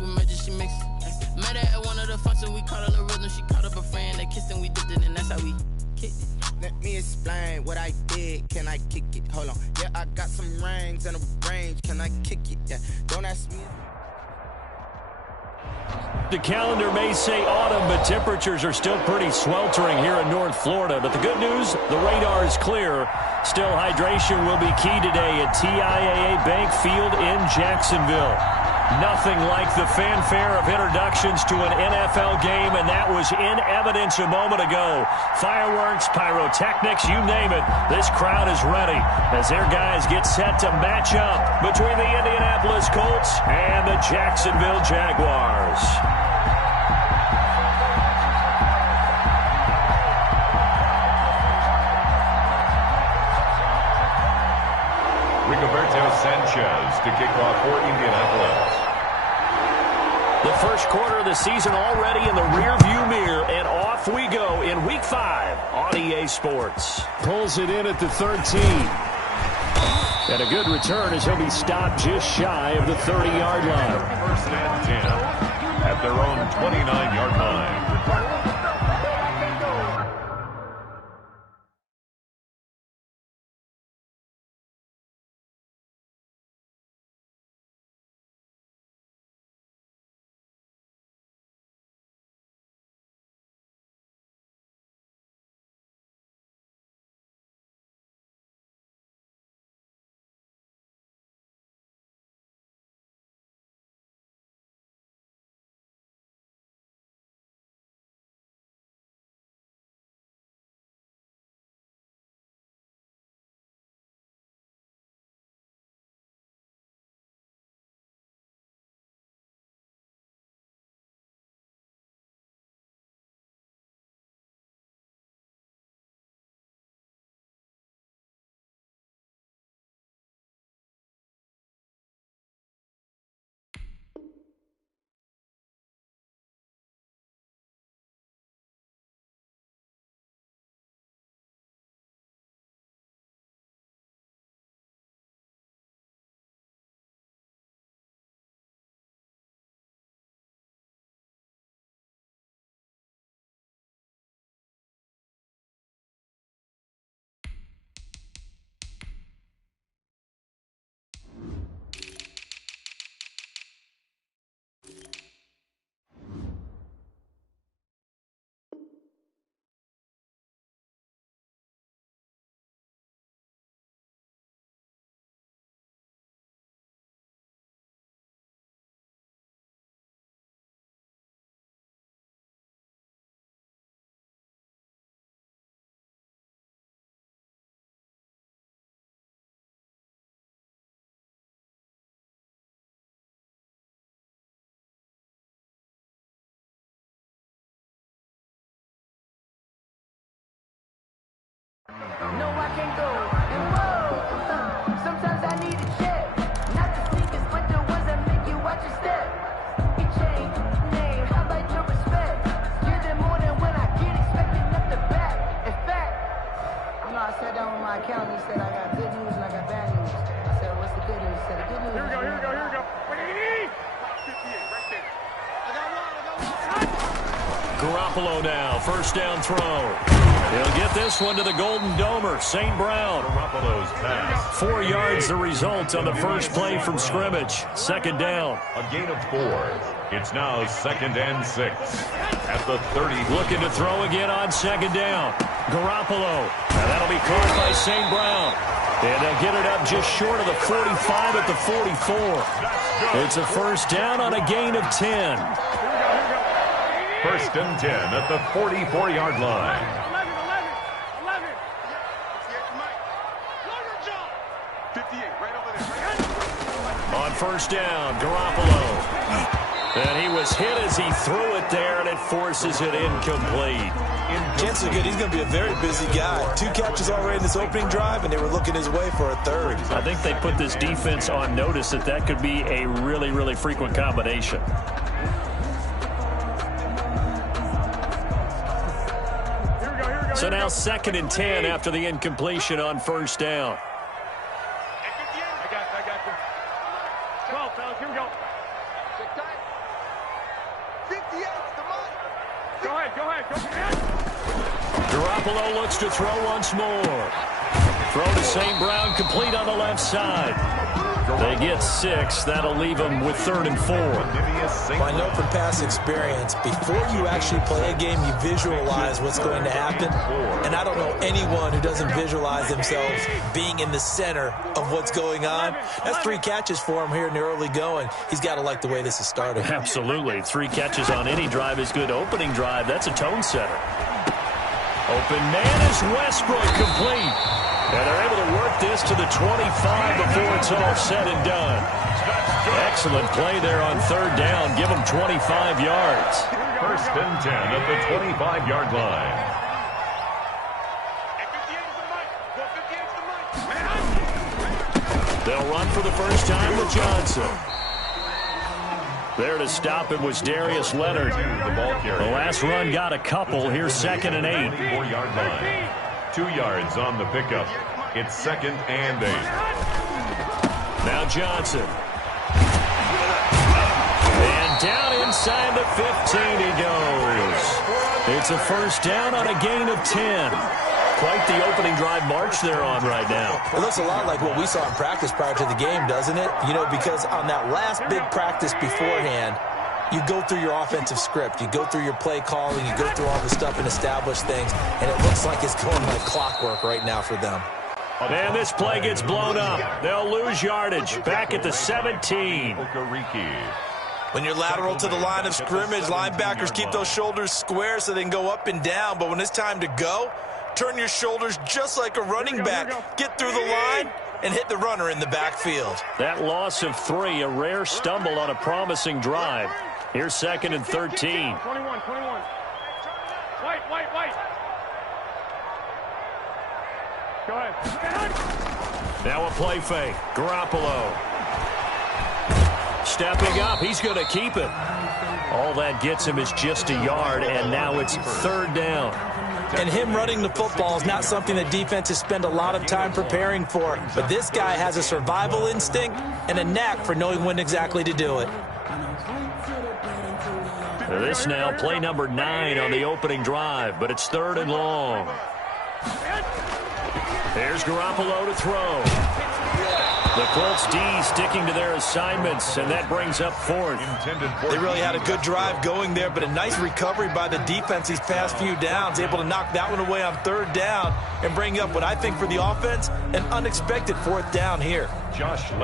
she was magic, she mixed. Met her at one of the functions, we caught her the rhythm, she caught up a friend, they kissed and we dipped it, and that's how we kicked it. Let me explain what I did, can I kick it? Hold on, yeah, I got some rings and a range, can I kick it? Yeah, don't ask me. The calendar may say autumn, but temperatures are still pretty sweltering here in North Florida. But the good news, the radar is clear. Still, hydration will be key today at TIAA Bank Field in Jacksonville. Nothing like the fanfare of introductions to an NFL game, and that was in evidence a moment ago. Fireworks, pyrotechnics, you name it. This crowd is ready as their guys get set to match up between the Indianapolis Colts and the Jacksonville Jaguars. Rigoberto Sanchez to kick off for Indianapolis. The first quarter of the season already in the rearview mirror, and off we go in Week 5 on EA Sports. Pulls it in at the 13. And a good return as he'll be stopped just shy of the 30-yard line. First and 10 at their own 29-yard line. No, I can't go. And whoa, sometimes I need a check. Not the sneakers, but the ones that make you watch your step. It changed name, how about your respect? You're the more than when I get expected up the back. In fact, you know, I sat down with my accountant. He said I got good news and I got bad news. I said, what's the good news? He said, the good news. Here we go. Wait, 58, right there. I got one. Garoppolo now, first down throw. He'll get this one to the Golden Domer, St. Brown. Garoppolo's pass. 4 yards the result on the first play from scrimmage. Second down. A gain of 4. It's now 2nd and 6 at the 30. Looking to throw again on second down. Garoppolo. And that'll be caught by St. Brown. And they'll get it up just short of the 45 at the 44. It's a first down on a gain of 10. First and 10 at the 44-yard line. On first down, Garoppolo. And he was hit as he threw it there, and it forces it incomplete. Chances are good he's going to be a very busy guy. 2 catches already in this opening drive, and they were looking his way for a third. I think they put this defense on notice that could be a really, really frequent combination. So now 2nd and 10 after the incompletion on first down. I got you. 12, fellas, here we go. Garoppolo looks to throw once more. Throw to St. Brown, complete on the left side. They get 6. That'll leave them with 3rd and 4. Well, I know from past experience, before you actually play a game, you visualize what's going to happen. And I don't know anyone who doesn't visualize themselves being in the center of what's going on. That's 3 catches for him here in the early going. He's got to like the way this is starting. Absolutely. 3 catches on any drive is good. Opening drive, that's a tone setter. Open man is Westbrook, complete. And they're able to work this to the 25 before it's all said and done. Excellent play there on 3rd down. Give them 25 yards. 1st and 10 at the 25-yard line. They'll run for the first time with Johnson. There to stop it was Darius Leonard. The last run got a couple. Here's 2nd and 8. 4-yard line. 2 yards on the pickup. It's 2nd and 8. Now Johnson. And down inside the 15 he goes. It's a first down on a gain of 10. Quite the opening drive march they're on right now. It looks a lot like what we saw in practice prior to the game, doesn't it? You know, because on that last big practice beforehand, you go through your offensive script. You go through your play calling. You go through all the stuff and establish things. And it looks like it's going like clockwork right now for them. And this play gets blown up. They'll lose yardage. Back at the 17. When you're lateral to the line of scrimmage, linebackers keep those shoulders square so they can go up and down. But when it's time to go, turn your shoulders just like a running back. Get through the line and hit the runner in the backfield. That loss of 3, a rare stumble on a promising drive. Here's 2nd and 13. 21. White. Go ahead. Now a play fake. Garoppolo. Stepping up. He's going to keep it. All that gets him is just a yard, and now it's 3rd down. And him running the football is not something that defenses spend a lot of time preparing for. But this guy has a survival instinct and a knack for knowing when exactly to do it. This now play number 9 on the opening drive, but it's 3rd and long. There's Garoppolo to throw. The Colts D sticking to their assignments, and that brings up 4th. They really had a good drive going there, but a nice recovery by the defense these past few downs, able to knock that one away on 3rd down and bring up what I think for the offense, an unexpected 4th down here.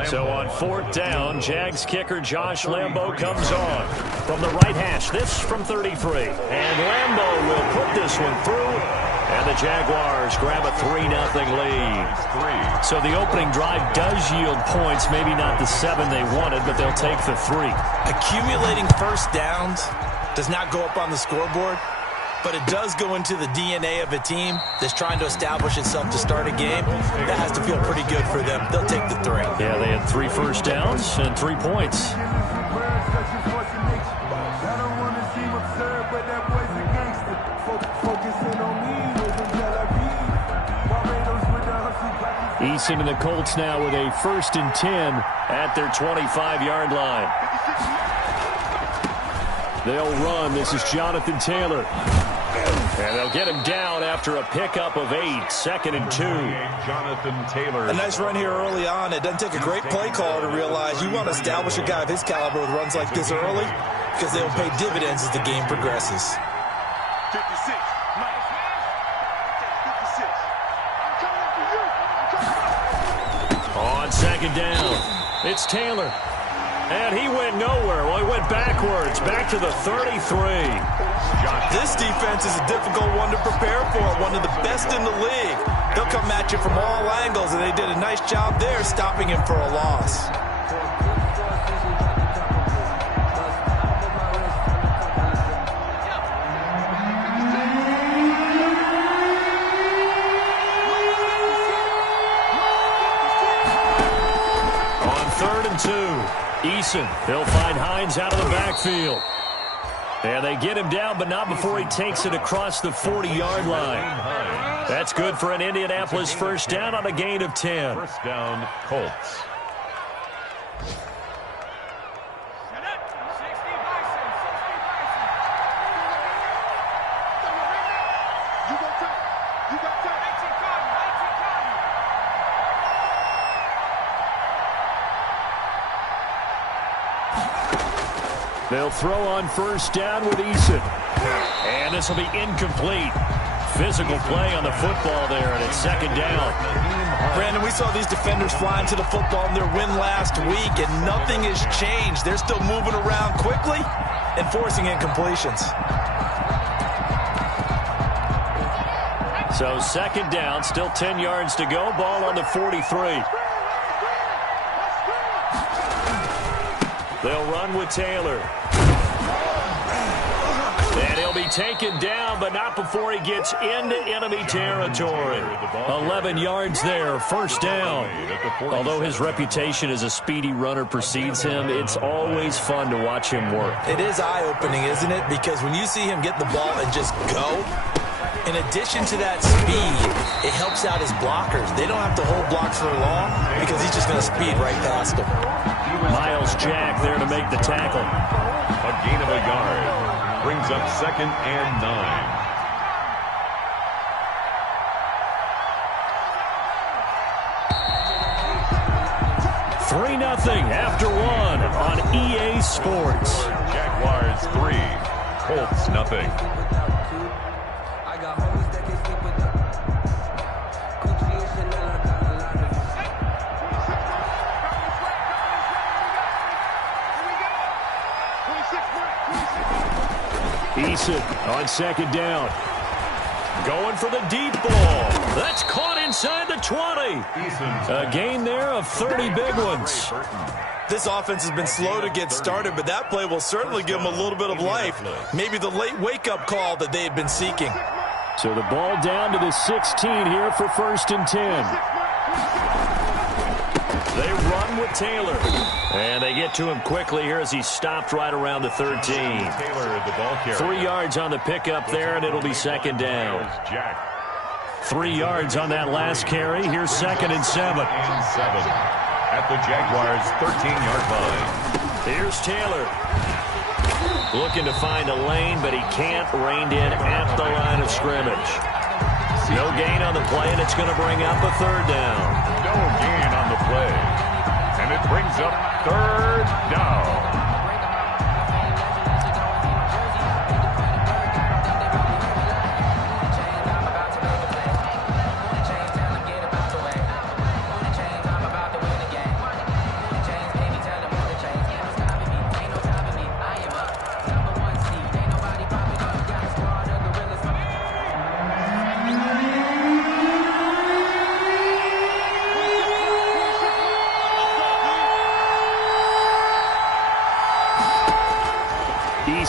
So on 4th down, Jags kicker Josh Lambo comes on from the right hash. This from 33. And Lambo will put this one through. And the Jaguars grab a 3-0 lead. So the opening drive does yield points. Maybe not the 7 they wanted, but they'll take the 3. Accumulating first downs does not go up on the scoreboard, but it does go into the DNA of a team that's trying to establish itself to start a game. That has to feel pretty good for them. They'll take the 3. Yeah, they had 3 first downs and 3 points. Eason and the Colts now with a 1st and 10 at their 25-yard line. They'll run. This is Jonathan Taylor. And they'll get him down after a pickup of 8. 2nd and 2. Jonathan Taylor. A nice run here early on. It doesn't take a great play caller to realize you want to establish a guy of his caliber with runs like this early because they'll pay dividends as the game progresses. 56. On 2nd down, it's Taylor. And he went nowhere. Well, he went backwards, back to the 33. This defense is a difficult one to prepare for, one of the best in the league. They'll come at you from all angles, and they did a nice job there stopping him for a loss. On 3rd and 2. Eason, they'll find Hines out of the backfield. And they get him down, but not before he takes it across the 40-yard line. That's good for an Indianapolis first down on a gain of 10. First down, Colts. They'll throw on first down with Eason. And this will be incomplete. Physical play on the football there, and it's second down. Brandon, we saw these defenders flying to the football in their win last week, and nothing has changed. They're still moving around quickly and forcing incompletions. So second down, still 10 yards to go. Ball on the 43. They'll run with Taylor. And he'll be taken down, but not before he gets into enemy territory. 11 yards there, first down. Although his reputation as a speedy runner precedes him, it's always fun to watch him work. It is eye-opening, isn't it? Because when you see him get the ball and just go, in addition to that speed, it helps out his blockers. They don't have to hold blocks for long because he's just going to speed right past them. Miles Jack there to make the tackle. A gain of a yard. Brings up second and 9. Three 0 after one on EA Sports. Jaguars 3, Colts 0. Eason on second down. Going for the deep ball. That's caught inside the 20. A gain there of 30 big ones. This offense has been slow to get started, but that play will certainly give them a little bit of life. Maybe the late wake-up call that they had been seeking. So the ball down to the 16 here for first and 10. They run with Taylor. And they get to him quickly here as he stopped right around the 13. Taylor, the ball carrier. 3 yards on the pickup there, and it'll be second down. 3 yards on that last carry. Here's second and 7. At the Jaguars' 13-yard line. Here's Taylor. Looking to find a lane, but he can't. Reined in at the line of scrimmage. No gain on the play, and it's going to bring up a third down. No gain on the play. And it brings up third down.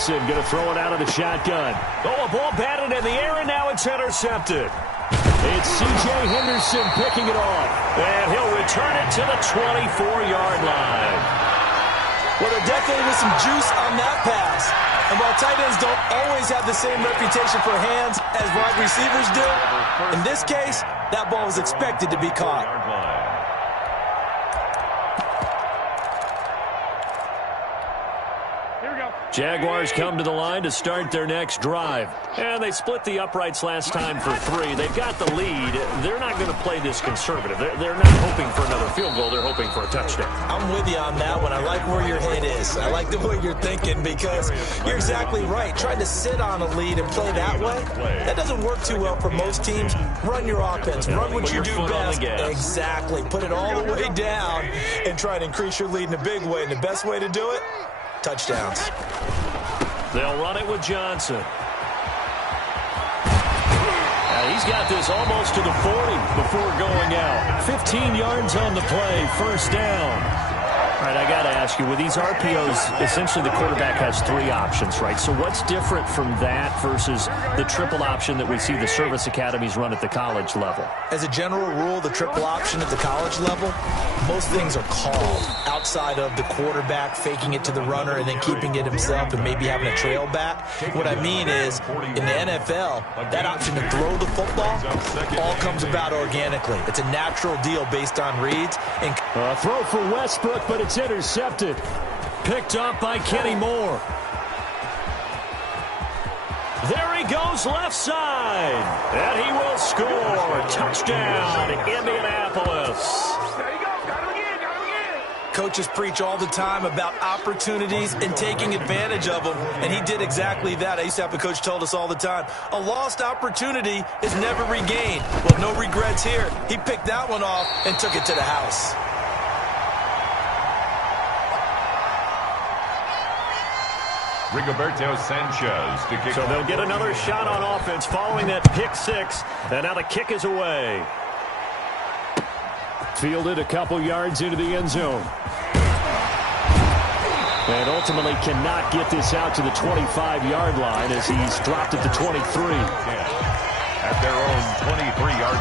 Going to throw it out of the shotgun. Oh, a ball batted in the air, and now it's intercepted. It's C.J. Henderson picking it off. And he'll return it to the 24-yard line. Well, there definitely was some juice on that pass. And while tight ends don't always have the same reputation for hands as wide receivers do, in this case, that ball was expected to be caught. Jaguars come to the line to start their next drive. And they split the uprights last time for 3. They've got the lead. They're not going to play this conservative. They're not hoping for another field goal. They're hoping for a touchdown. I'm with you on that one. I like where your head is. I like the way you're thinking because you're exactly right. Trying to sit on a lead and play that way, that doesn't work too well for most teams. Run your offense. Run what you do best. Exactly. Put it all the way down and try to increase your lead in a big way. And the best way to do it, touchdowns. They'll run it with Johnson. He's got this almost to the 40 before going out. 15 yards on the play, first down. All right, I got to ask you, with these RPOs, essentially the quarterback has 3 options, right? So what's different from that versus the triple option that we see the service academies run at the college level? As a general rule, the triple option at the college level, most things are called outside of the quarterback faking it to the runner and then keeping it himself and maybe having a trail back. What I mean is, in the NFL, that option to throw the football all comes about organically. It's a natural deal based on reads. And throw for Westbrook, but it's intercepted. Picked up by Kenny Moore. There he goes left side. And he will score. Touchdown, Indianapolis. Coaches preach all the time about opportunities and taking advantage of them, and he did exactly that. I used to have a coach told us all the time, a lost opportunity is never regained. Well, no regrets here. He picked that one off and took it to the house. Rigoberto Sanchez to kick. So they'll get another shot on offense following that pick six, and now the kick is away. Fielded a couple yards into the end zone. And ultimately cannot get this out to the 25-yard line as he's dropped at the 23. At their own 23-yard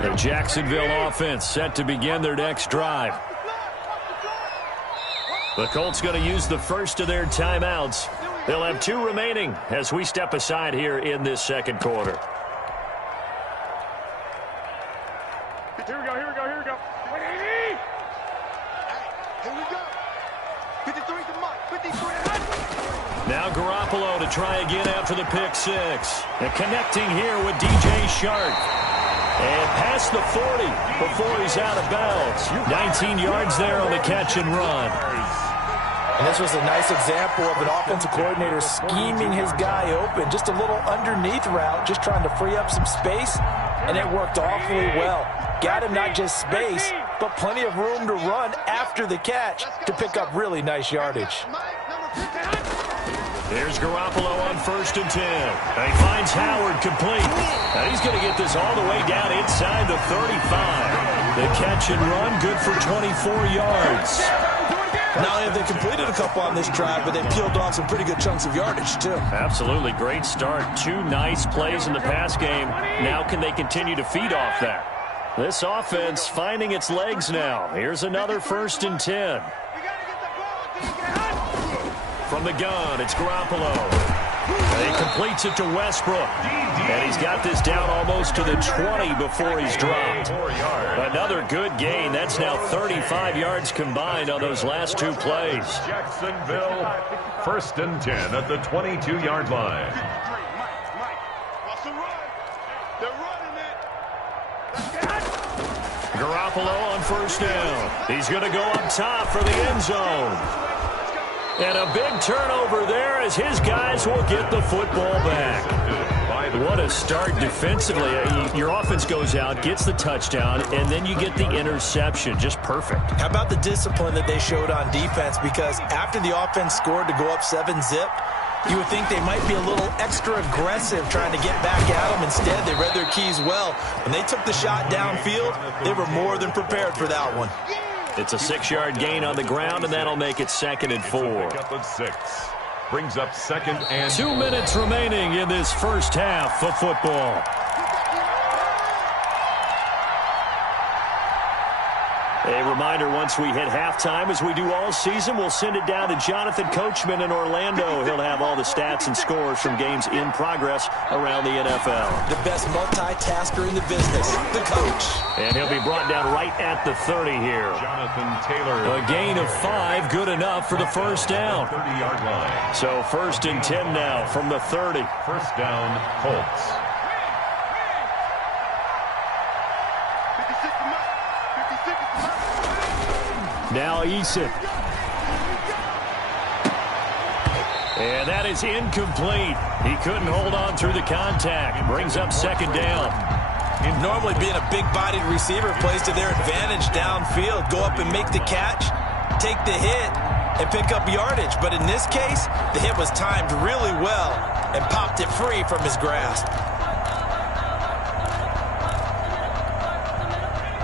line. The Jacksonville offense set to begin their next drive. The Colts going to use the first of their timeouts. They'll have 2 remaining as we step aside here in this second quarter. Here we go. Here we go. Here we go. 53 to Mike. 53. Now Garoppolo to try again after the pick six. And connecting here with DJ Shark. And past the 40 before he's out of bounds. 19 yards there on the catch and run. And this was a nice example of an offensive coordinator scheming his guy open. Just a little underneath route, just trying to free up some space, and it worked awfully well. Got him not just space, but plenty of room to run after the catch to pick up really nice yardage. Here's Garoppolo on 1st and 10. And he finds Howard complete. Now he's going to get this all the way down inside the 35. The catch and run, good for 24 yards. Not only have they completed a couple on this drive, but they peeled off some pretty good chunks of yardage, too. Absolutely. Great start. 2 nice plays in the pass game. Now can they continue to feed off that? This offense finding its legs now. Here's another 1st and 10. From the gun, it's Garoppolo. And he completes it to Westbrook. And he's got this down almost to the 20 before he's dropped. Another good gain. That's now 35 yards combined on those last 2 plays. Jacksonville, 1st and 10 at the 22-yard line. Garoppolo on 1st down. He's going to go up top for the end zone. And a big turnover there as his guys will get the football back. What a start defensively. Your offense goes out, gets the touchdown, and then you get the interception. Just perfect. How about the discipline that they showed on defense? Because after the offense scored to go up 7-zip, you would think they might be a little extra aggressive trying to get back at them. Instead, they read their keys well. When they took the shot downfield, they were more than prepared for that one. It's a 6-yard gain on the ground, and that'll make it 2nd and 4. Pick up of 6. Brings up 2nd and 2 minutes remaining in this first half of football. A reminder, once we hit halftime, as we do all season, we'll send it down to Jonathan Coachman in Orlando. He'll have all the stats and scores from games in progress around the NFL. The best multitasker in the business, the coach. And he'll be brought down right at the 30 here. Jonathan Taylor. A gain of 5, good enough for the 1st down. 30-yard line. So 1st and 10 now from the 30. 1st down, Colts. Now Eason. And that is incomplete. He couldn't hold on through the contact. Brings up 2nd down. Normally being a big-bodied receiver plays to their advantage downfield. Go up and make the catch, take the hit, and pick up yardage. But in this case, the hit was timed really well and popped it free from his grasp.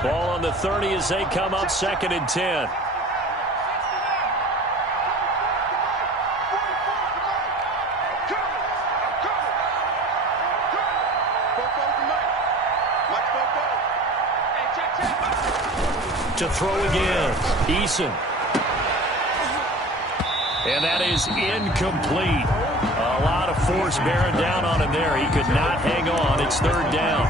Ball on the 30 as they come up 2nd and 10. To throw again, Eason. And that is incomplete. A lot of force bearing down on him there. He could not hang on. It's 3rd down.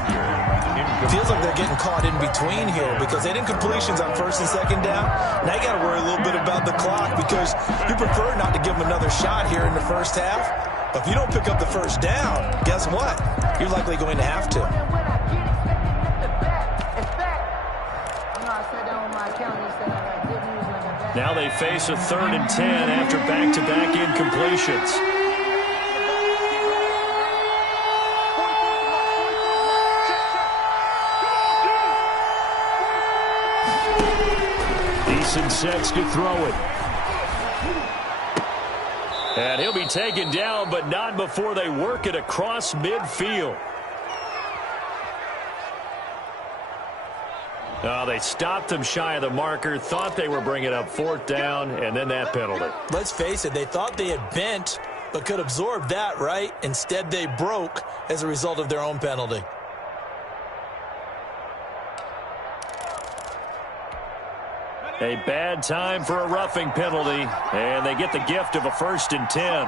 Feels like they're getting caught in between here because they did completions on 1st and 2nd down. Now you got to worry a little bit about the clock because you prefer not to give them another shot here in the 1st half. If you don't pick up the first down, guess what? You're likely going to have to. Now they face a 3rd and 10 after back-to-back incompletions. Eason sets to throw it. And he'll be taken down, but not before they work it across midfield. They stopped them shy of the marker, thought they were bringing up 4th down, and then that penalty. Let's face it, they thought they had bent, but could absorb that, right? Instead, they broke as a result of their own penalty. A bad time for a roughing penalty, and they get the gift of a 1st and 10.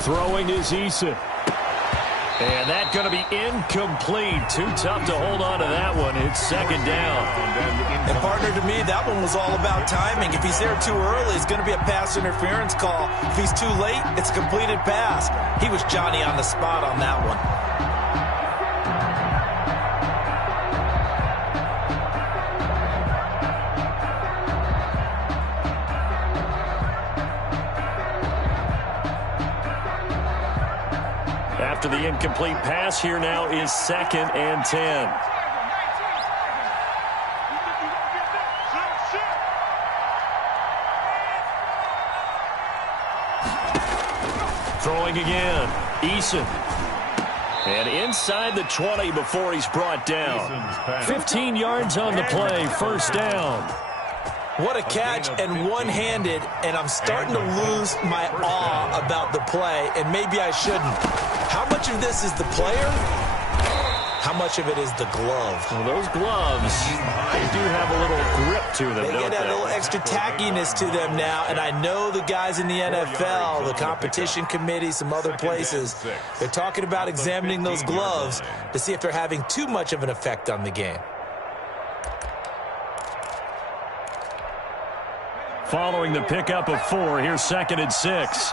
Throwing is Eason. And that's going to be incomplete. Too tough to hold on to that one. It's 2nd down. And partner, to me, that one was all about timing. If he's there too early, it's going to be a pass interference call. If he's too late, it's a completed pass. He was Johnny on the spot on that one. After the incomplete pass, here now is 2nd and 10. Throwing again, Eason. And inside the 20 before he's brought down. 15 yards on the play, 1st down. What a catch, and one-handed, and I'm starting to lose my awe about the play, and maybe I shouldn't. How much of this is the player? How much of it is the glove? Well, those gloves, they do have a little grip to them, They don't get that little extra tackiness to them now, and I know the guys in the NFL, the competition committee, some other places, they're talking about examining those gloves to see if they're having too much of an effect on the game. Following the pickup of 4, here's 2nd and 6.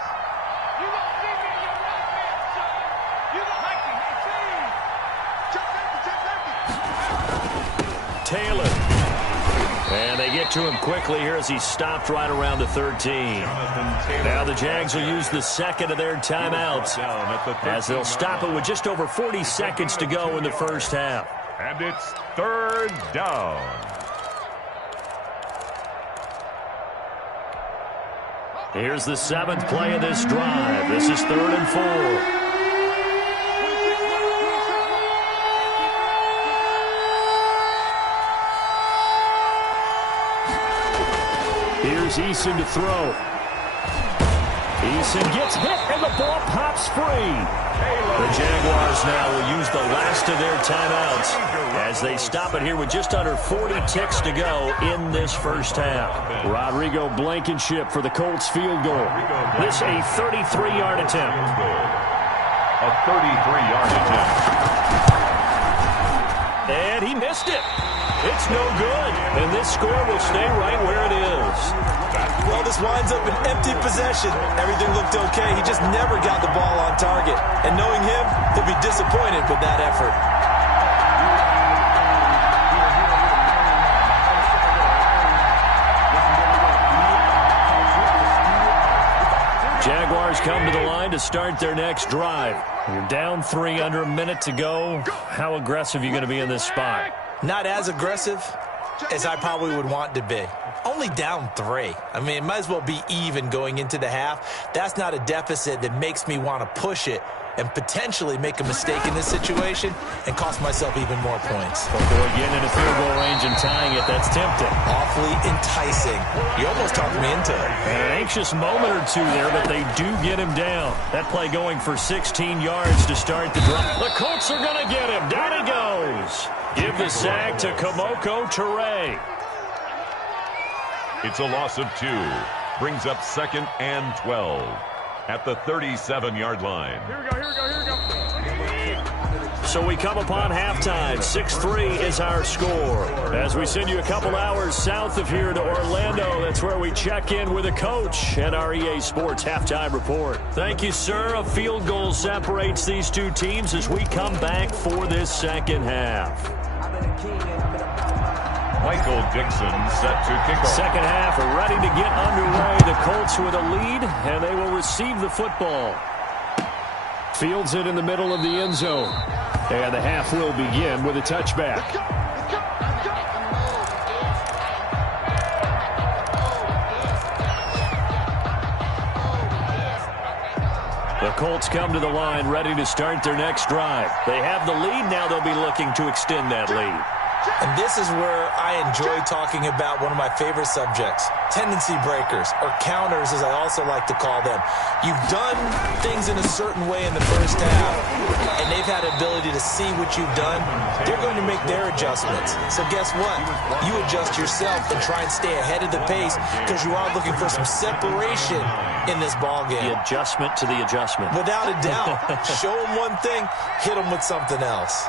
Taylor. And they get to him quickly here as he stopped right around the 13. Now the Jags will use the 2nd of their timeouts as they'll stop it with just over 40 seconds to go in the 1st half. And it's 3rd down. Here's the 7th play of this drive. This is 3rd and 4. Here's Eason to throw. Eason gets hit, and the ball pops free. The Jaguars now will use the last of their timeouts as they stop it here with just under 40 ticks to go in this 1st half. Rodrigo Blankenship for the Colts field goal. This a 33-yard attempt. A 33-yard attempt. And he missed it. It's no good, and this score will stay right where it is. Well, this winds up an empty possession. Everything looked okay. He just never got the ball on target. And knowing him, he'll be disappointed with that effort. Jaguars come to the line to start their next drive. You're down 3, under a minute to go. How aggressive are you going to be in this spot? Not as aggressive as I probably would want to be. Only down 3. I mean, it might as well be even going into the half. That's not a deficit that makes me want to push it and potentially make a mistake in this situation and cost myself even more points. Before getting in a field goal range and tying it, that's tempting. Awfully enticing. You almost talked me into it. An anxious moment or two there, but they do get him down. That play going for 16 yards to start the drive. The Colts are going to get him. Down he goes. Give the sack to Kamoko Toure. It's a loss of 2. Brings up 2nd and 12 at the 37-yard line. Here we go. So we come upon halftime. 6-3 is our score. As we send you a couple hours south of here to Orlando, that's where we check in with a coach and our EA Sports halftime report. Thank you, sir. A field goal separates these two teams as we come back for this second half. Michael Dixon set to kick off. Second half ready to get underway. The Colts with a lead, and they will receive the football. Fields it in the middle of the end zone. And the half will begin with a touchback. The Colts come to the line ready to start their next drive. They have the lead. Now they'll be looking to extend that lead. And this is where I enjoy talking about one of my favorite subjects, tendency breakers, or counters as I also like to call them. You've done things in a certain way in the first half, and they've had the ability to see what you've done. They're going to make their adjustments. So guess what? You adjust yourself and try and stay ahead of the pace because you are looking for some separation in this ballgame. The adjustment to the adjustment. Without a doubt. Show them one thing, hit them with something else.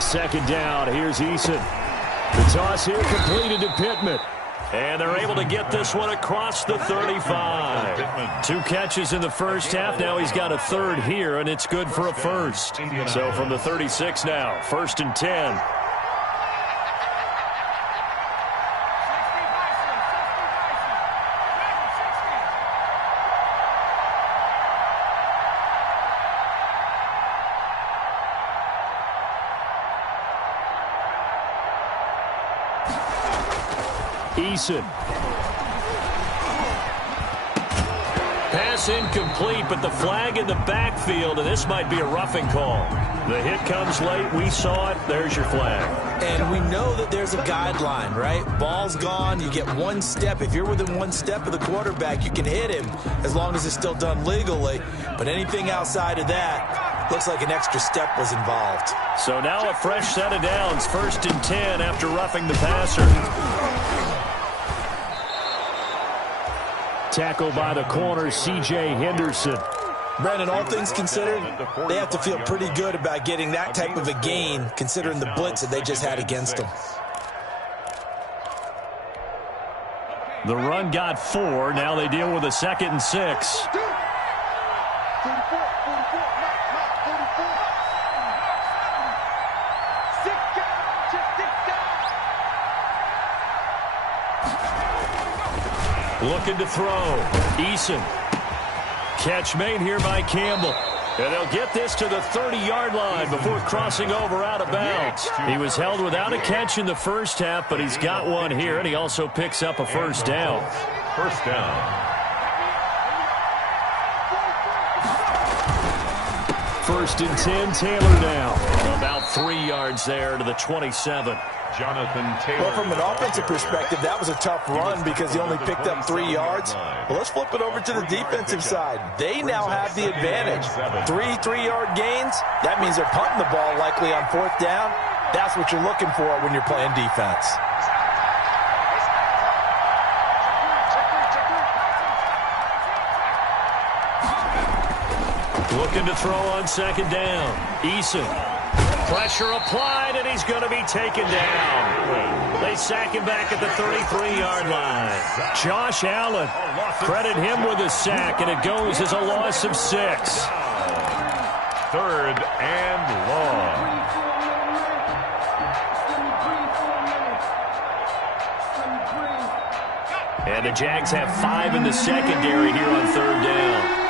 Second down, here's Eason. The toss here completed to Pittman. And they're able to get this one across the 35. 2 catches in the first half. Now he's got a third here, and it's good for a first. So from the 36 now, 1st and 10. Eason. Pass incomplete, but the flag in the backfield, and this might be a roughing call. The hit comes late. We saw it. There's your flag. And we know that there's a guideline, right? Ball's gone. You get 1 step. If you're within 1 step of the quarterback, you can hit him as long as it's still done legally. But anything outside of that, looks like an extra step was involved. So now a fresh set of downs. 1st and 10 after roughing the passer. Tackle by the corner, C.J. Henderson. Brandon, all things considered, they have to feel pretty good about getting that type of a gain, considering the blitz that they just had against them. The run got 4. Now they deal with a 2nd and 6. Looking to throw. Eason. Catch made here by Campbell. And they'll get this to the 30-yard line before crossing over out of bounds. He was held without a catch in the first half, but he's got one here, and he also picks up a first down. First down. First and 10, Taylor now. About 3 yards there to the 27. Jonathan Taylor. Well, from an offensive perspective, that was a tough run because he only picked up 3 yards. Well, let's flip it over to the defensive side. They now have the advantage. 3 3-yard gains. That means they're punting the ball likely on 4th down. That's what you're looking for when you're playing defense. Looking to throw on 2nd down. Eason. Pressure applied, and he's going to be taken down. They sack him back at the 33-yard line. Josh Allen, credit him with a sack, and it goes as a loss of 6. 3rd and long. And the Jags have 5 in the secondary here on 3rd down.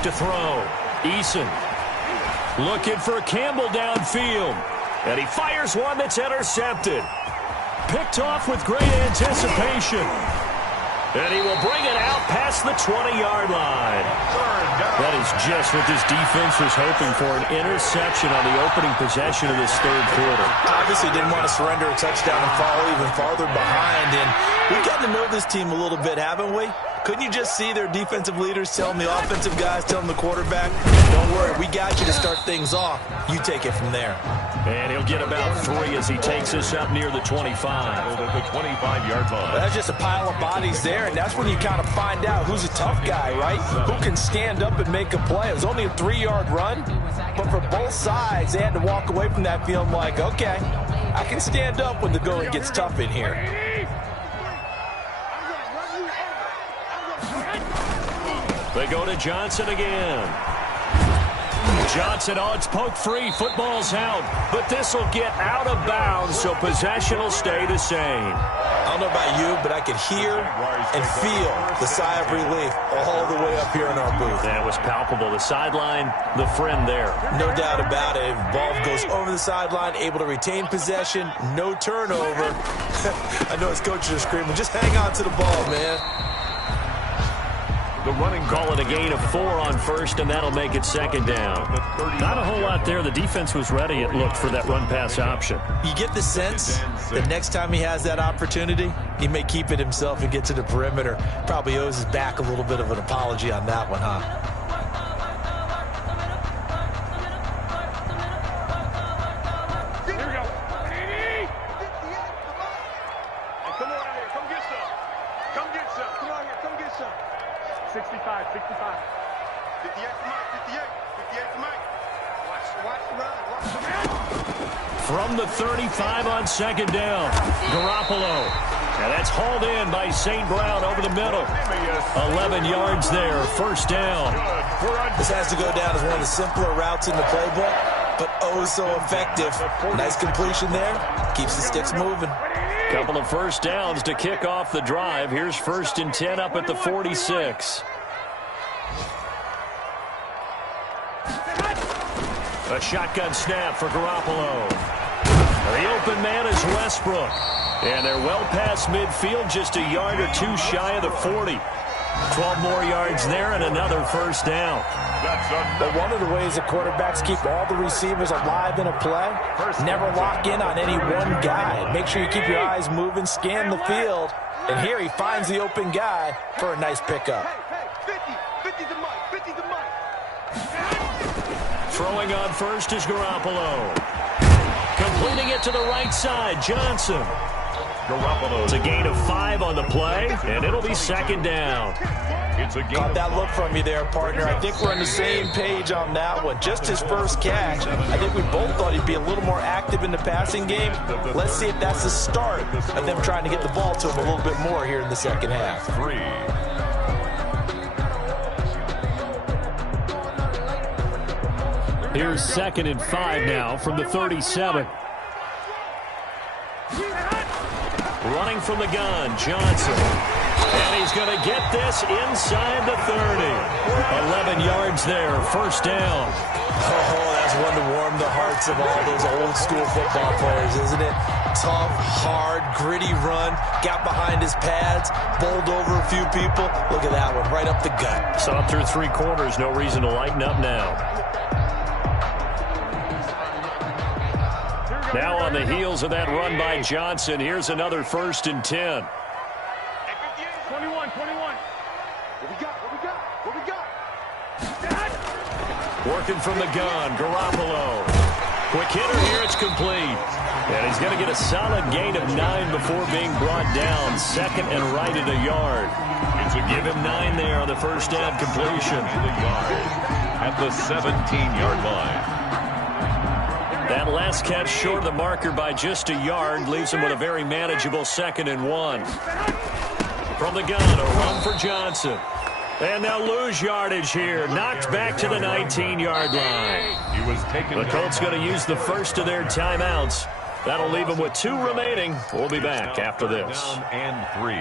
To throw. Eason looking for Campbell downfield. And he fires one that's intercepted. Picked off with great anticipation. And he will bring it out past the 20-yard line. That is just what this defense was hoping for, an interception on the opening possession of this third quarter. Obviously didn't want to surrender a touchdown and fall even farther behind. And we've gotten to know this team a little bit, haven't we? Couldn't you just see their defensive leaders telling the offensive guys, telling the quarterback, don't worry, we got you to start things off. You take it from there. And he'll get about 3 as he takes us up near the 25. The 25-yard line. That's just a pile of bodies there, and that's when you kind of find out who's a tough guy, right? Who can stand up and make a play. It was only a 3-yard run, but for both sides, they had to walk away from that feeling like, okay, I can stand up when the going gets tough in here. They go to Johnson again. Johnson, oh, it's poke free. Football's out. But this will get out of bounds, so possession will stay the same. I don't know about you, but I could hear and feel the sigh of relief all the way up here in our booth. That was palpable. The sideline, the friend there. No doubt about it. Ball goes over the sideline, able to retain possession, no turnover. I know his coaches are screaming, just hang on to the ball, man. The running call it a gain of 4 on first, and that'll make it second down. Not a whole lot there. The defense was ready, it looked, for that run-pass option. You get the sense that next time he has that opportunity, he may keep it himself and get to the perimeter. Probably owes his back a little bit of an apology on that one, huh? Here we go. Hey, come on out here. Come get some. Come get some. Come on here. Come get some. 65, 65. 58 to Mike, 58. 58 to Mike. Watch the run. Watch the run. From the 35 on second down, Garoppolo. And that's hauled in by St. Brown over the middle. 11 yards there, first down. This has to go down as one of the simpler routes in the playbook, but oh so effective. Nice completion there. Keeps the sticks moving. Couple of first downs to kick off the drive. Here's 1st and 10 up at the 46. A shotgun snap for Garoppolo. The open man is Westbrook. And they're well past midfield, just a yard or 2 shy of the 40. 12 more yards there and another first down. But one of the ways that quarterbacks keep all the receivers alive in a play, never lock in on any one guy. Make sure you keep your eyes moving, scan the field. And here he finds the open guy for a nice pickup. Hey, 50 to Mike, 50 to Mike. Throwing on first is Garoppolo. Completing it to the right side, Johnson. It's a gain of 5 on the play, and it'll be second down. Got that look from you there, partner. I think we're on the same page on that one. Just his first catch. I think we both thought he'd be a little more active in the passing game. Let's see if that's the start of them trying to get the ball to him a little bit more here in the second half. 3. Here's 2nd and 5 now from the 37. Running from the gun, Johnson. And he's going to get this inside the 30. 11 yards there, first down. Oh, that's one to warm the hearts of all those old school football players, isn't it? Tough, hard, gritty run. Got behind his pads, bowled over a few people. Look at that one, right up the gut. Saw through 3 quarters, no reason to lighten up now. Now on the heels of that run by Johnson, here's another 1st and 10. 21. What we got? Working from the gun, Garoppolo. Quick hitter here, it's complete. And he's going to get a solid gain of 9 before being brought down. 2nd and right at a yard. Give him 9 there on the first down completion. At the 17-yard line. That last catch short of the marker by just a yard leaves him with a very manageable 2nd and 1. From the gun, a run for Johnson. And they'll lose yardage here. Knocked back to the 19-yard line. The Colts going to use the first of their timeouts. That'll leave them with 2 remaining. We'll be back after this. Down and 3.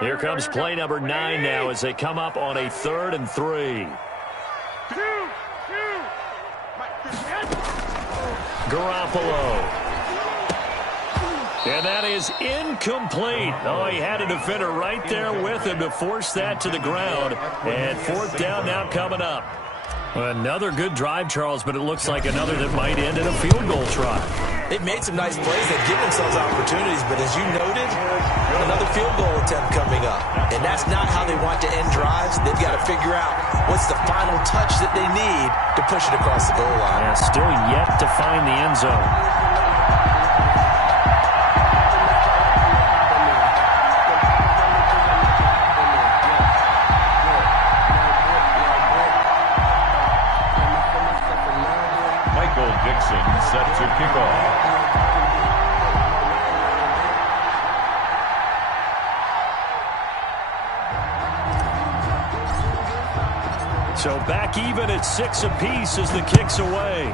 Here comes play number 9 now as they come up on a 3rd and 3. Garoppolo. And that is incomplete. Oh, he had a defender right there with him to force that to the ground. And 4th down now coming up. Another good drive, Charles, but it looks like another that might end in a field goal try. They've made some nice plays. They've given themselves opportunities, but as you noted, another field goal attempt coming up. And that's not how they want to end drives. They've got to figure out what's the final touch that they need to push it across the goal line. Yeah, still yet to find the end zone. Set to kick off. So back even at 6 apiece as the kick's away.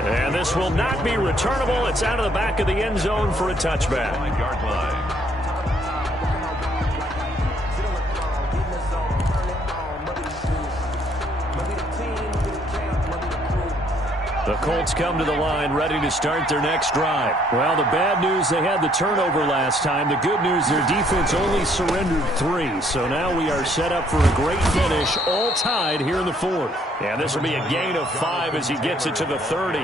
And this will not be returnable. It's out of the back of the end zone for a touchback. 9-yard line. The Colts come to the line ready to start their next drive. Well, the bad news, they had the turnover last time. The good news, their defense only surrendered 3. So now we are set up for a great finish, all tied here in the 4th. And this will be a gain of 5 as he gets it to the 30.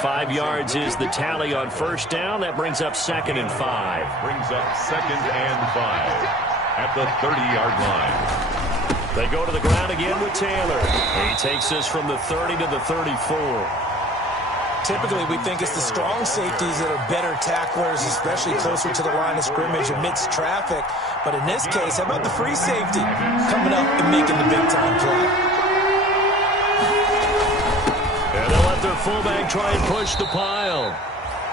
5 yards is the tally on 1st down. That brings up 2nd and 5. Brings up 2nd and 5 at the 30-yard line. They go to the ground again with Taylor. He takes this from the 30 to the 34. Typically, we think it's the strong safeties that are better tacklers, especially closer to the line of scrimmage amidst traffic. But in this case, how about the free safety coming up and making the big-time play? And they'll let their fullback try and push the pile.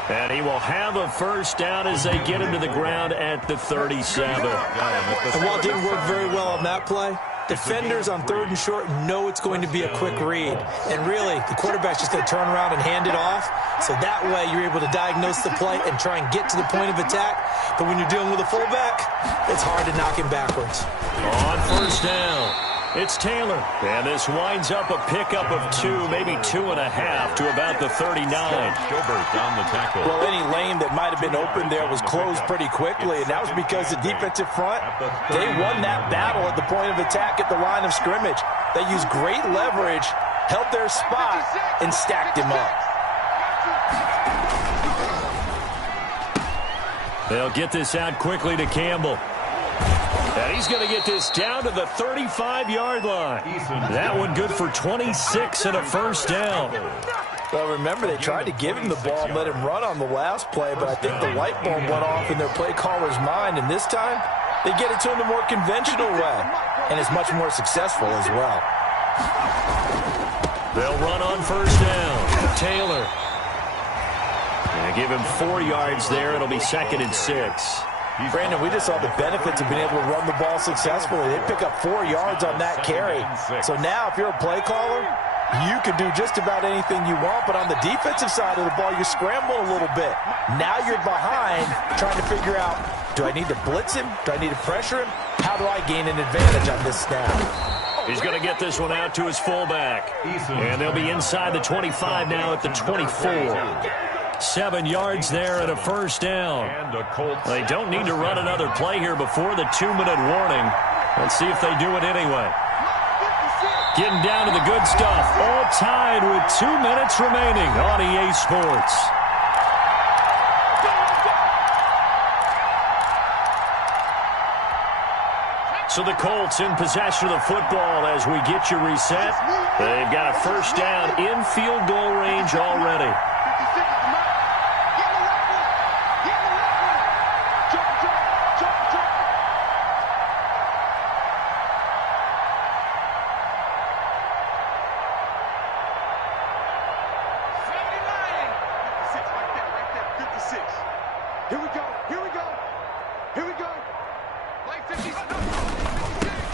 And he will have a 1st down as they get him to the ground at the 37. And while it didn't work very well on that play, defenders on 3rd and short know it's going to be a quick read. And really, the quarterback's just going to turn around and hand it off. So that way, you're able to diagnose the play and try and get to the point of attack. But when you're dealing with a fullback, it's hard to knock him backwards. On 1st down, it's Taylor. And this winds up a pickup of 2, maybe 2.5 to about the 39. Gilbert on the tackle. Well, any lane that might have been open there was closed pretty quickly, and that was because the defensive front, they won that battle at the point of attack at the line of scrimmage. They used great leverage, held their spot, and stacked him up. They'll get this out quickly to Campbell. And he's going to get this down to the 35-yard line. That one good for 26 and a 1st down. Well, remember, they tried to give him the ball and let him run on the last play, but I think the light bulb went off in their play caller's mind, and this time they get it to him the more conventional way, and it's much more successful as well. They'll run on 1st down. Taylor. And give him 4 yards there. It'll be 2nd and 6. Brandon, we just saw the benefits of being able to run the ball successfully. They pick up 4 yards on that carry. So now if you're a play caller, you can do just about anything you want. But on the defensive side of the ball, you scramble a little bit. Now you're behind trying to figure out, do I need to blitz him? Do I need to pressure him? How do I gain an advantage on this snap? He's going to get this one out to his fullback. And they'll be inside the 25 now at the 24. 7 yards there and a 1st down. They don't need to run another play here before the 2-minute warning. Let's see if they do it anyway. Getting down to the good stuff. All tied with 2 minutes remaining on EA Sports. So the Colts in possession of the football as we get you reset. They've got a 1st down in field goal range already.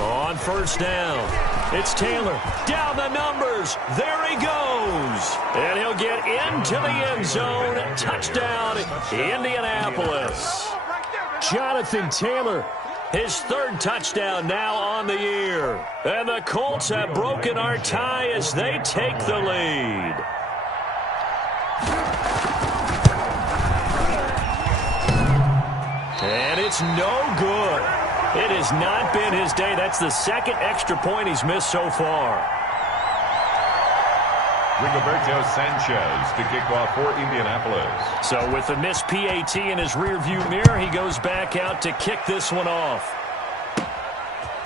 On 1st down, It's Taylor. Down the numbers. There he goes. And he'll get into the end zone. Touchdown, Indianapolis. Jonathan Taylor, his third touchdown now on the year. And the Colts have broken our tie as they take the lead. And it's no good. It has not been his day. That's the second extra point he's missed so far. Rigoberto Sanchez to kick off for Indianapolis. So with the missed PAT in his rearview mirror, he goes back out to kick this one off.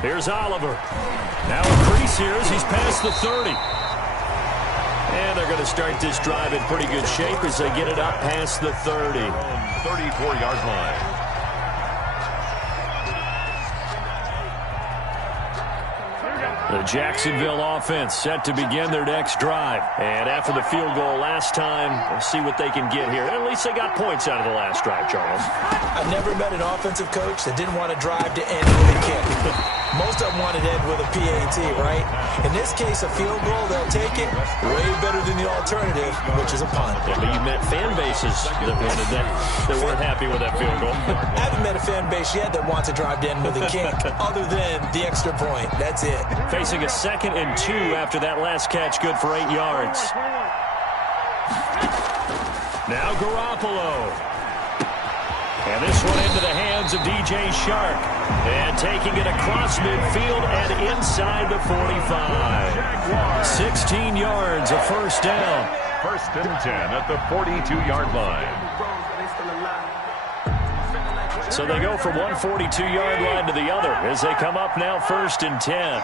Here's Oliver. Now a crease here as he's past the 30. And they're going to start this drive in pretty good shape as they get it up past the 30. 34-yard line. The Jacksonville offense set to begin their next drive. And after the field goal last time, we'll see what they can get here. At least they got points out of the last drive, Charles. I've never met an offensive coach that didn't want to drive to end with a kick. Most of them wanted to end with a PAT, right? In this case, a field goal, they'll take it way better than the alternative, which is a punt. Yeah, but you met fan bases that wanted that weren't happy with that field goal. I haven't met a fan base yet that wants to drive to end with a kick other than the extra point. That's it. Facing a 2nd and 2 after that last catch, good for 8 yards. Now Garoppolo. And this one into the hands of DJ Shark. And taking it across midfield and inside the 45. 16 yards, a first down. 1st and 10 at the 42-yard line. So they go from one 42-yard line to the other as they come up now 1st and 10.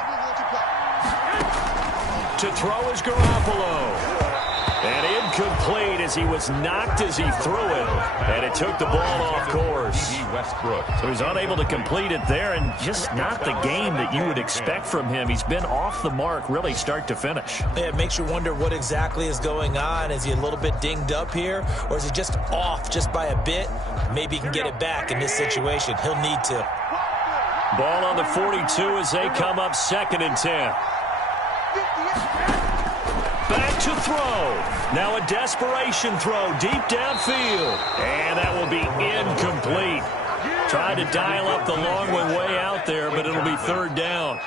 To throw is Garoppolo. And incomplete as he was knocked as he threw it. And it took the ball off course. Westbrook. So he's unable to complete it there, and just not the game that you would expect from him. He's been off the mark really start to finish. Yeah, it makes you wonder what exactly is going on. Is he a little bit dinged up here, or is he just off just by a bit? Maybe he can get it back in this situation. He'll need to. Ball on the 42 as they come up 2nd and 10. Back to throw. Now a desperation throw deep downfield. And that will be incomplete. Tried to dial up the long one way out there, but it'll be 3rd down.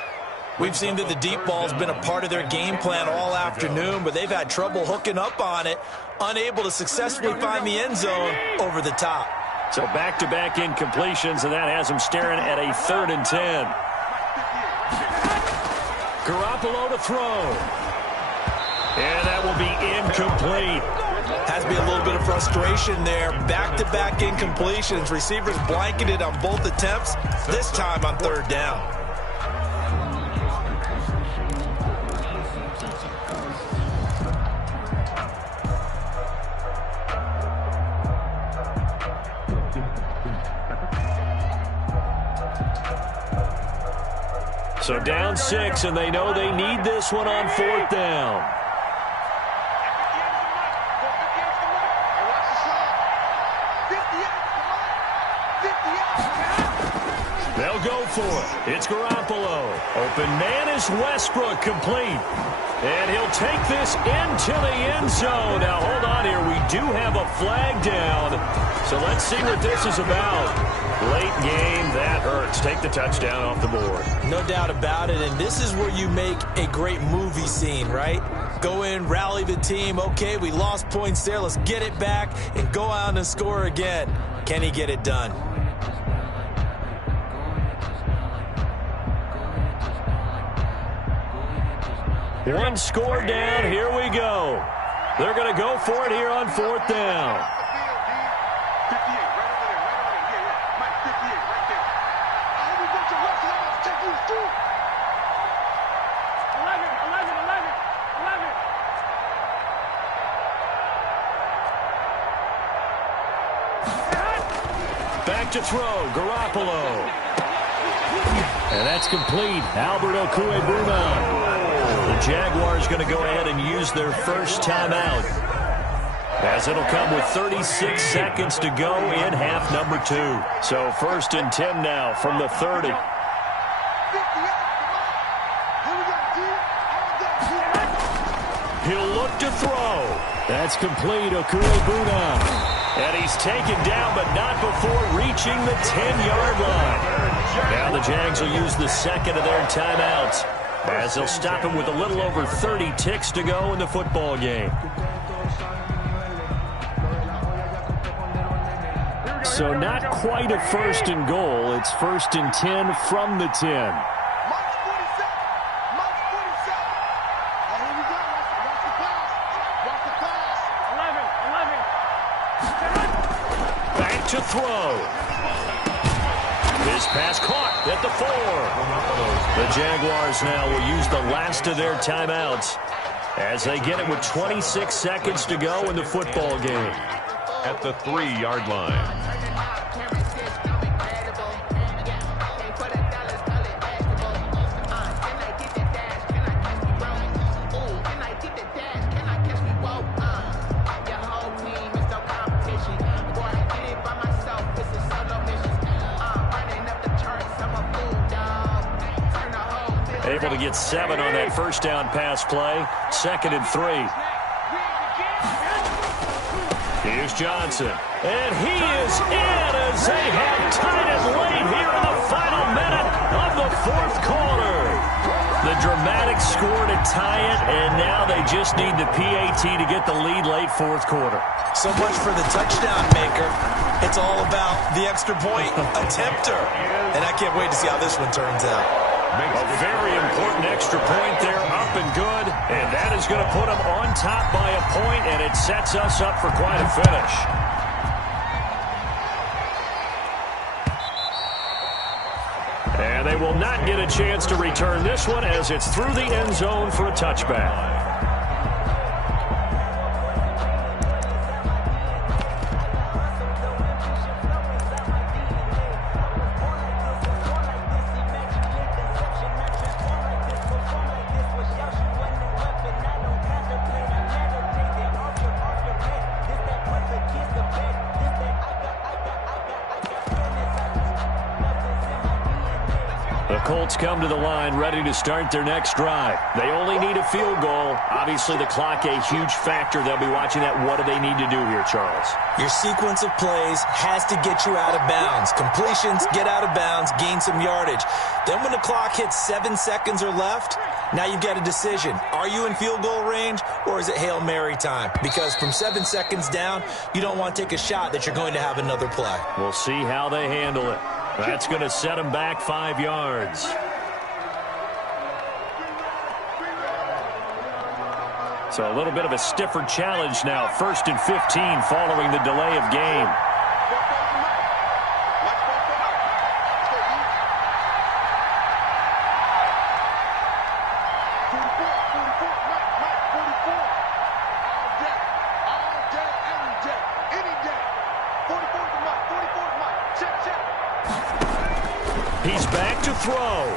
We've seen that the deep ball has been a part of their game plan all afternoon, but they've had trouble hooking up on it, unable to successfully find the end zone over the top. So back-to-back incompletions, and that has them staring at a 3rd and 10. Garoppolo to throw. And that will be incomplete. Has to be a little bit of frustration there. Back-to-back incompletions. Receivers blanketed on both attempts, this time on 3rd down. So down 6, and they know they need this one on 4th down. They'll go for it. It's Garoppolo. Open man is Westbrook, complete. And he'll take this into the end zone. Now, hold on here. We do have a flag down. So let's see what this is about. Late game, that hurts. Take the touchdown off the board. No doubt about it, and this is where you make a great movie scene, right? Go in, rally the team. Okay, we lost points there. Let's get it back and go out and score again. Can he get it done? One score down. Here we go. They're going to go for it here on 4th down. 58, right over there, yeah, Mike, 58, right there. I hope we bunch of rushes. I'm about to take you through. 11. Back to throw, Garoppolo. And that's complete. Albert Okwuegbunam. The Jaguars going to go ahead and use their first timeout, as it'll come with 36 seconds to go in half number 2. So 1st and 10 now from the 30. Here we go, look to throw. That's complete. Okure-Buna. And he's taken down, but not before reaching the 10-yard line. Now the Jags will use the second of their timeouts, as they'll stop him with a little over 30 ticks to go in the football game. So not quite a first and goal. It's first and 10 from the 10. To throw. This pass caught at the 4. The Jaguars now will use the last of their timeouts as they get it with 26 seconds to go in the football game. At the 3-yard line. Able to get 7 on that first down pass play. 2nd and 3. Here's Johnson. And he is in as they have tied it late here in the final minute of the 4th quarter. The dramatic score to tie it, and now they just need the PAT to get the lead late 4th quarter. So much for the touchdown maker. It's all about the extra point attempter. And I can't wait to see how this one turns out. A very important extra point there, up and good, and that is going to put them on top by a point, and it sets us up for quite a finish. And they will not get a chance to return this one as it's through the end zone for a touchback. Colts come to the line ready to start their next drive. They only need a field goal. Obviously, the clock a huge factor. They'll be watching that. What do they need to do here, Charles? Your sequence of plays has to get you out of bounds. Completions, get out of bounds, gain some yardage. Then when the clock hits 7 seconds or left, now you've got a decision. Are you in field goal range, or is it Hail Mary time? Because from 7 seconds down, you don't want to take a shot that you're going to have another play. We'll see how they handle it. That's going to set them back 5 yards. So a little bit of a stiffer challenge now. 1st and 15 following the delay of game. He's back to throw.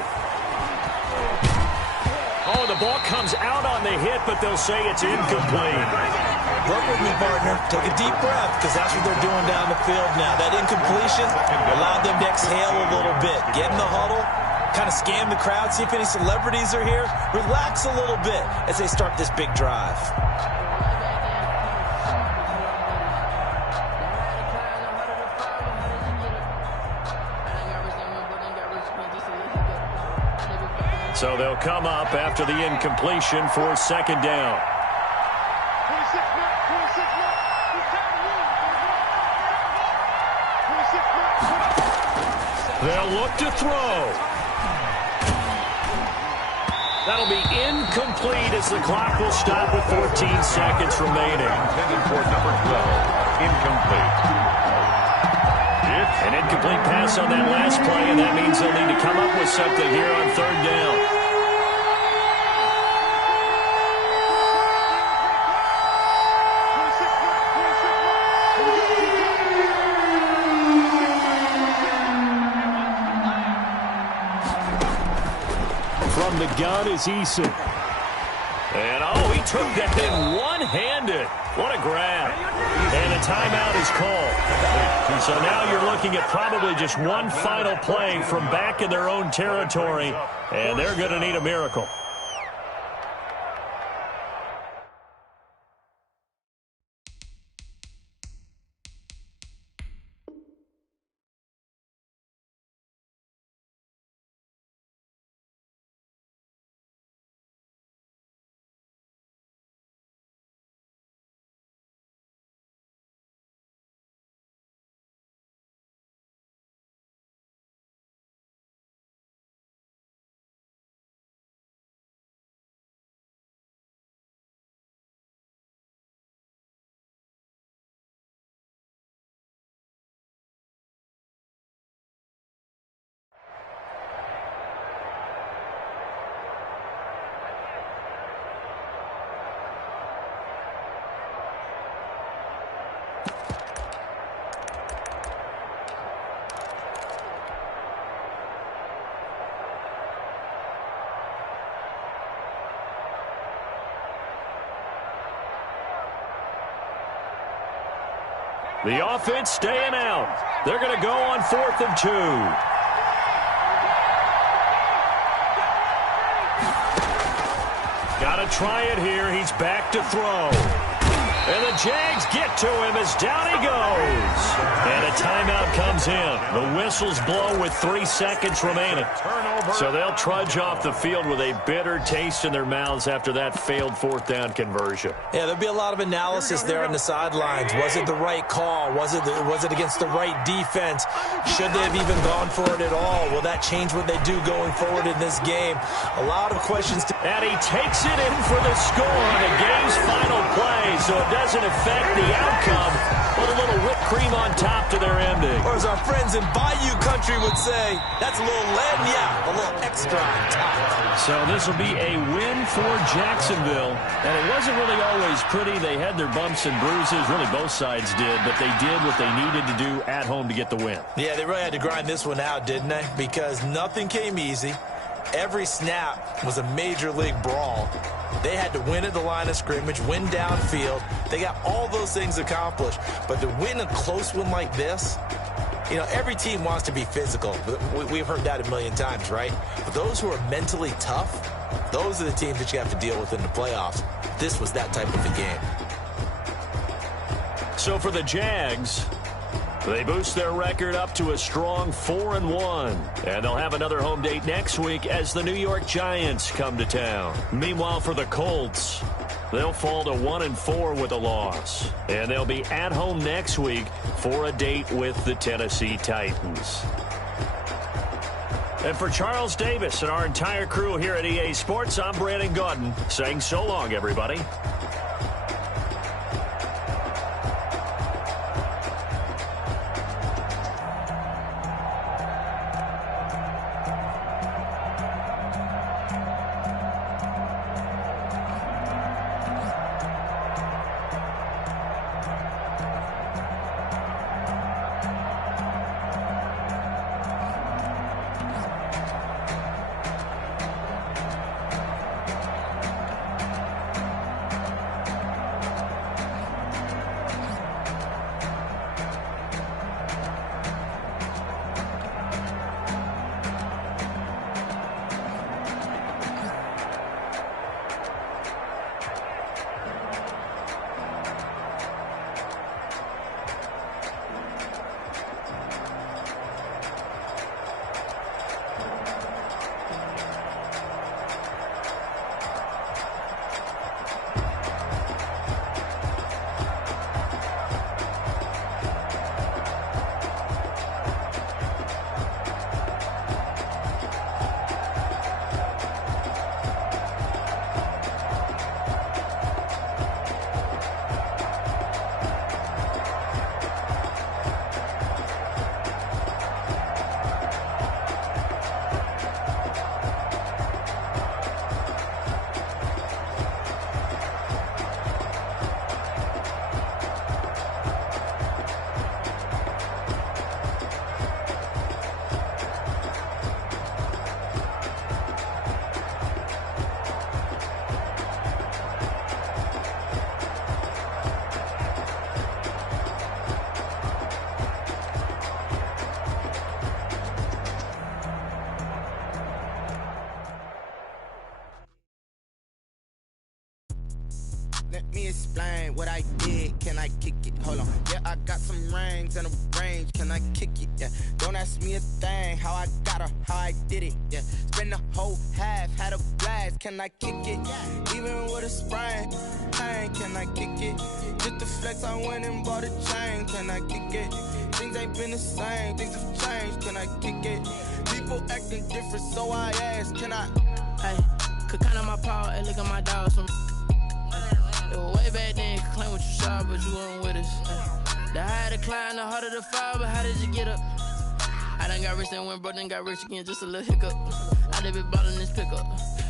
Oh, the ball comes out on the hit, but they'll say it's incomplete. Work with me, partner. Take a deep breath, because that's what they're doing down the field now. That incompletion allowed them to exhale a little bit. Get in the huddle, kind of scan the crowd, see if any celebrities are here. Relax a little bit as they start this big drive. So they'll come up after the incompletion for 2nd down. They'll look to throw. That'll be incomplete as the clock will stop with 14 seconds remaining. Intended for number 12, incomplete. An incomplete pass on that last play, and that means they'll need to come up with something here on 3rd down. From the gun is Eason. And, oh, he took that thing one-handed. What a grab. And a timeout is called. So now you're looking at probably just one final play from back in their own territory, and they're going to need a miracle. The offense staying out. They're going to go on 4th and 2. Got to try it here. He's back to throw. And the Jags get to him as down he goes. And a timeout comes in. The whistles blow with 3 seconds remaining. So they'll trudge off the field with a bitter taste in their mouths after that failed 4th down conversion. Yeah, there'll be a lot of analysis there on the sidelines. Was it the right call? Was it against the right defense? Should they have even gone for it at all? Will that change what they do going forward in this game? A lot of questions. And he takes it in for the score on the game's final play, so it doesn't affect the outcome, but a little whipped cream on top to their ending. Or as our friends in Bayou Country would say, that's a little a little extra on top. So this will be a win for Jacksonville. And it wasn't really always pretty. They had their bumps and bruises. Really, both sides did. But they did what they needed to do at home to get the win. Yeah, they really had to grind this one out, didn't they? Because nothing came easy. Every snap was a major league brawl. They had to win at the line of scrimmage, win downfield. They got all those things accomplished. But to win a close one like this, you know, every team wants to be physical. We've heard that a million times, right? But those who are mentally tough, those are the teams that you have to deal with in the playoffs. This was that type of a game. So for the Jags, they boost their record up to a strong 4-1. And they'll have another home date next week as the New York Giants come to town. Meanwhile, for the Colts, they'll fall to 1-4 with a loss. And they'll be at home next week for a date with the Tennessee Titans. And for Charles Davis and our entire crew here at EA Sports, I'm Brandon Gaudin saying so long, everybody. Let me explain what I did. Can I kick it? Hold on. Yeah, I got some rings and a range. Can I kick it? Yeah. Don't ask me a thing. How I got her, how I did it. Yeah. Spend the whole half, had a blast. Can I kick it? Even with a sprain, pain. Can I kick it? Just the flex, I went and bought a chain. Can I kick it? Things ain't been the same. Things have changed. Can I kick it? People acting different, so I ask. Can I? Hey, could count on my power and look at my dogs from. It was way back then, could claim what you saw, but you weren't with us. The higher the climb, the harder the fall, but how did you get up? I done got rich and went broke, then got rich again, just a little hiccup. I done been ballin' this pickup.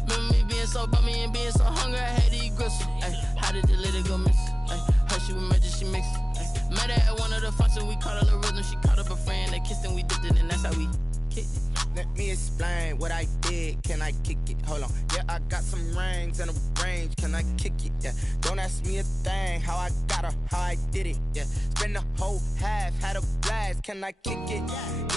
Remember me being so bummy and being so hungry, I had to eat gristle. How did the lady go miss? Her she was magic, she mixed it. Met her at one of the functions, we caught her little rhythm, she caught up a friend, they kissed and we dipped it, and that's how we kick it? Let me explain what I did. Can I kick it? Hold on. Yeah, I got some rings and a range. Can I kick it? Yeah. Don't ask me a thing. How I got her, how I did it. Yeah. Spend the whole half, had a blast. Can I kick it?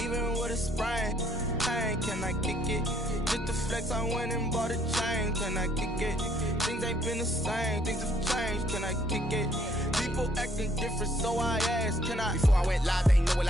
Even with a sprain, pain. Can I kick it? Just the flex, I went and bought a chain. Can I kick it? Things ain't been the same. Things have changed. Can I kick it? People acting different, so I asked, can I? Before I went live, they know what